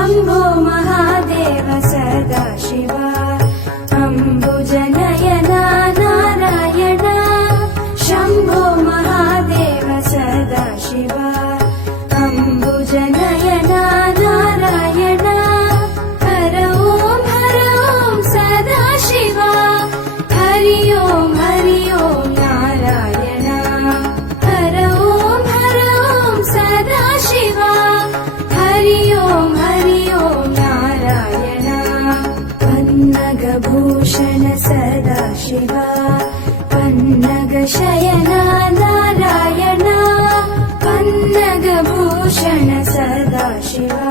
शम्भो महादेव सदा शिवा अम्बुजनयना नारायण शम्भो महादेव सदा शिवा अम्बुजनयना नारायण हर ओं सदा शिवा हरि ओं नारायण हर ओं सदा शिवा हरि ओं नारायण पन्नगभूषण सदा शिवा पन्नगशयना नारायण पन्नगभूषण सदा शिवा